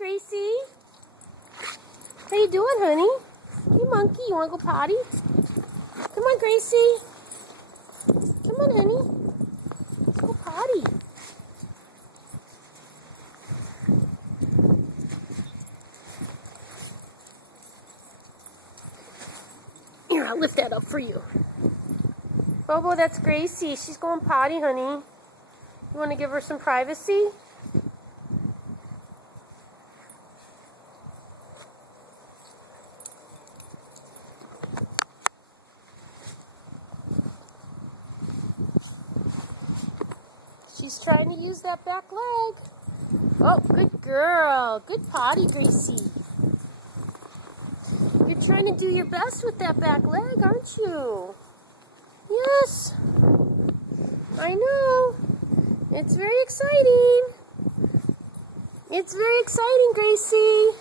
Gracie. How you doing, honey? Hey, monkey, you want to go potty? Come on, Gracie. Come on, honey. Let's go potty. Here, I'll lift that up for you. Bobo, that's Gracie. She's going potty, honey. You want to give her some privacy? She's trying to use that back leg. Oh, good girl. Good potty, Gracie. You're trying to do your best with that back leg, aren't you? Yes. I know. It's very exciting. It's very exciting, Gracie.